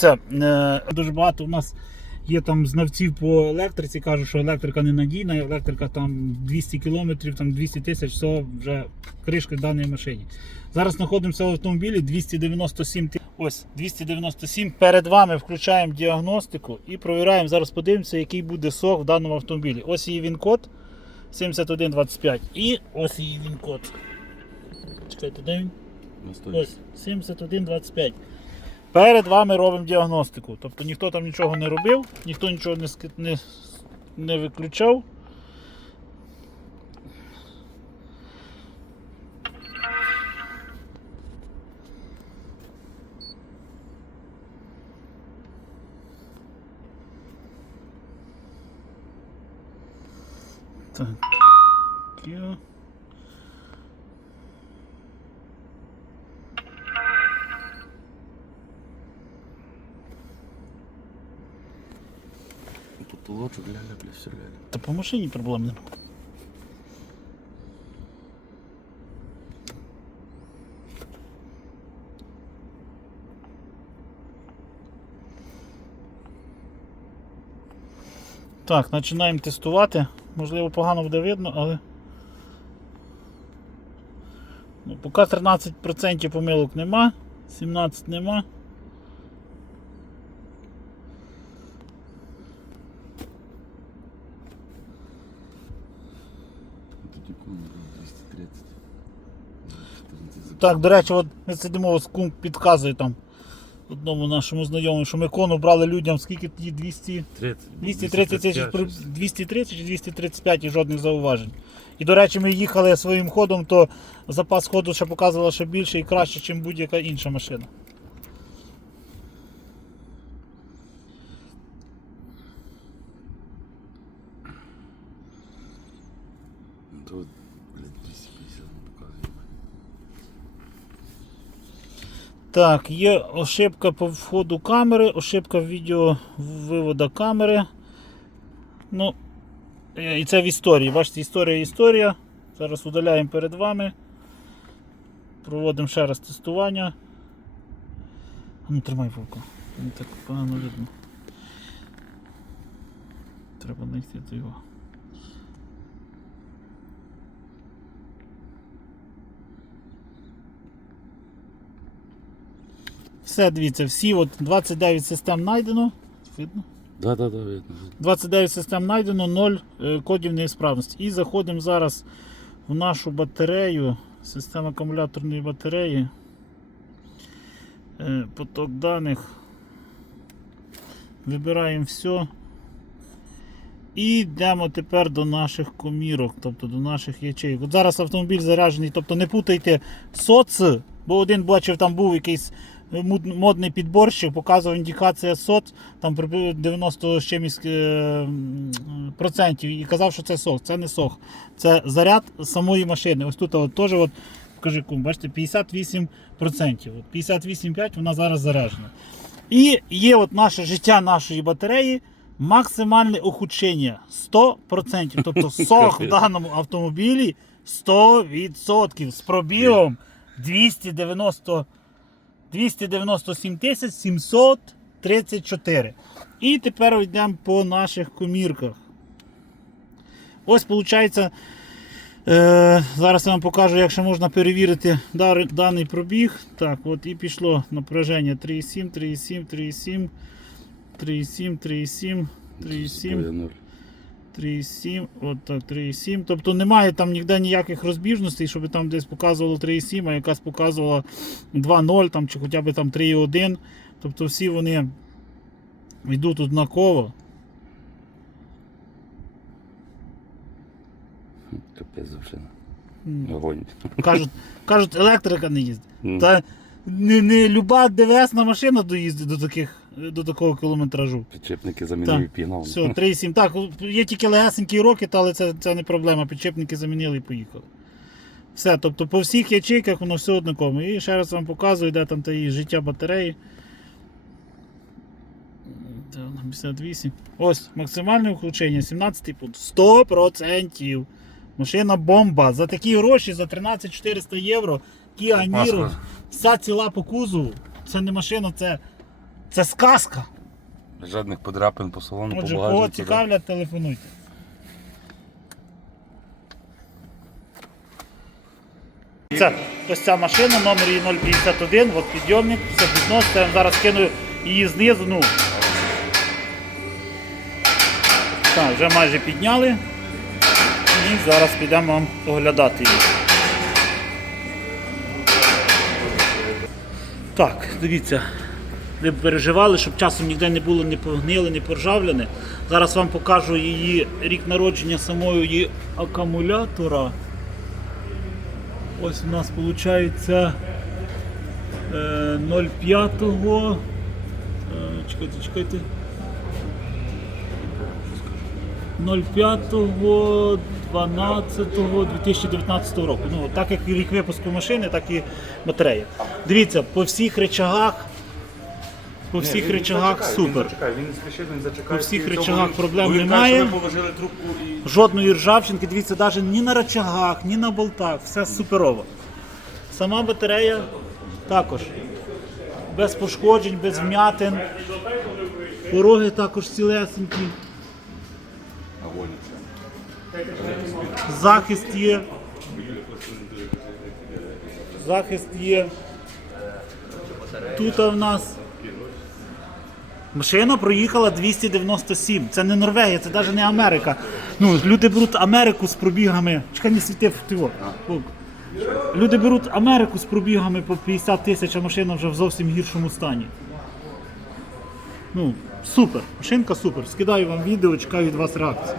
дивіться, е, дуже багато у нас є там знавців по електриці, кажуть, що електрика ненадійна, електрика там 200 км, там 200 тисяч, все вже кришки в даній машині. Зараз знаходимося в автомобілі 297 ти- Ось 297. Перед вами включаємо діагностику і провіряємо. Зараз подивимося, який буде сок в даному автомобілі. Ось її він-код 7125. І ось її він-код. Чекайте, де він? Ось 7125. Перед вами робимо діагностику. Тобто ніхто там нічого не робив, ніхто нічого не, не, не виключав. Так. Потолочок, ля-ля, бля, все ля-ля. Та по машині проблем нема. Так, починаємо тестувати. Можливо, погано буде видно, але. Ну, поки 13% помилок нема, 17 нема. Тут ікони 230. 14 Так, до речі, от ми сидимо, кум підказує там одному нашому знайомому, що ми кону брали людям скільки тоді 200, 30. 230 тисяч 235 про- щось. 230 чи 235 і жодних зауважень. І до речі, ми їхали своїм ходом, то запас ходу ще показувало, що більше і краще, ніж будь-яка інша машина. Ну, То, блядь, 250 не показує. Так, є ошибка по входу камери, ошибка відео вивода камери. Ну, е, і це в історії. Бачите, історія історія. Зараз удаляємо перед вами. Проводимо ще раз тестування. Ну, тримай. Не так погано видно. Треба знайти його. Все, дивіться, всі от 29 систем знайдено. Видно? Да, да, да, видно. 29 систем знайдено, 0 е, кодів неісправності. І заходимо зараз в нашу батарею, систему акумуляторної батареї. Е, Поток даних. Вибираємо все. І йдемо тепер до наших комірок, тобто до наших ячеїв. От зараз автомобіль заряджений, тобто не путайте соц, бо один бачив, там був якийсь модний підборщик, показував індикація соц, там 90 з чимось е, процентів і казав, що це сох. Це не сох. Це заряд самої машини. Ось тут от, теж, от, покажи кум, бачите, 58%. От 58,5 вона зараз заряджена. І є от наше життя нашої батареї. Максимальне охудшення 100%. Тобто сох в даному автомобілі 100% з пробігом 290, 297 тисяч 734. І тепер йдемо по наших комірках. Ось, виходить, е, зараз я вам покажу, як ще можна перевірити даний пробіг. Так, от і пішло напряження 3,7, 3,7, 3,7, 3,7, 3,7, 3,7. Стоя ноль. 3,7, от так, 3,7. Тобто немає там ніде ніяких розбіжностей, щоб там десь показувало 3,7, а якась показувала 2,0 там, чи хоча б там 3,1. Тобто всі вони йдуть однаково. Капець завжди. М. Огонь. Кажуть, кажуть, електрика не їздить. М. Та не, не люба ДВСна машина доїздить до таких, до такого кілометражу. Підчепники замінив і Все, 3,7. Так, є тільки легесенький рокет, але це, це не проблема. Підчепники замінили і поїхали. Все, тобто по всіх ячейках воно все однаково. І ще раз вам показую, де там та її життя батареї. 58. Ось, максимальне включення, 17 пункт. 100%. Машина бомба. За такі гроші, за 13 400 євро. Kia Niro, вся ціла по кузову. Це не машина, це Це сказка. Жодних подряпин по салону, Отже, по кого багажнику. цікавлять, телефонуйте. Це ось ця машина, номер її 051, от підйомник, все підноситься, я вам зараз кину її знизу. Ну. Так, вже майже підняли. І зараз підемо вам оглядати її. Так, дивіться. Ви переживали, щоб часом ніде не було не погниле, не поржавлене. Зараз вам покажу її рік народження самої її акумулятора. Ось у нас виходить е, 05. Е, чекайте, чекайте. 05 12 2019 року. Ну, так як рік випуску машини, так і батарея. Дивіться, по всіх речагах, по всіх він речагах зачекає, супер. Він зачекає, він спішить, він зачекає. По всіх І речагах проблем він каже, немає. що Ви положили трубку і Жодної ржавчинки, дивіться, навіть ні на рычагах, ні на болтах, все суперово. Сама батарея також без пошкоджень, без вмятин. Пороги також цілесенькі. Захист є. Захист є. Тут в нас. Машина проїхала 297. Це не Норвегія, це навіть не Америка. Ну, люди беруть Америку з пробігами. Чекай, не світи в. Люди беруть Америку з пробігами по 50 тисяч, а машина вже в зовсім гіршому стані. Ну, супер. Машинка супер. Скидаю вам відео, чекаю від вас реакції.